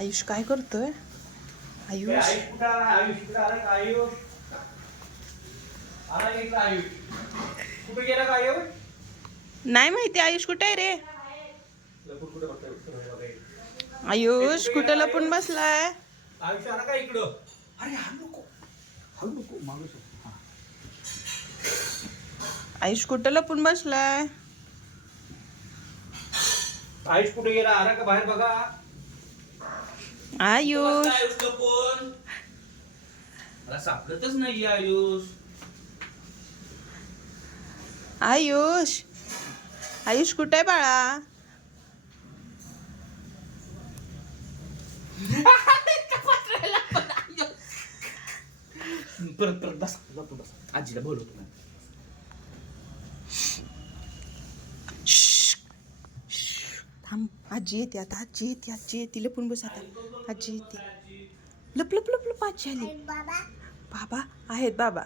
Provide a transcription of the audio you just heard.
आयुष काय करतोय? आयुष? आयुष कुठं आला? आयुष कुठं आला का आयुष? आला इकडं आयुष. कुठे गेला का आयुष? नाही माहिती आयुष कुठे आहे रे. आयुष कुठं लपून बसलाय? आयुष आला का इकडं? अरे नको. नको. माणूस. आयुष कुठं लपून बसलाय? आयुष कुठे गेला? आला का बाहेर बघा? आयुष. आयुष लपून मला सापडतच नाही आयुष. आयुष. आयुष कुठे आहे बाळा? परत परत बस बस. आजीला बोलवतो मी. थांब. आजी येते आता आजी येते आजी येते. लपून बस आता. आजी येते. लप लप लप लप आजी आली. बाबा आहेत बाबा.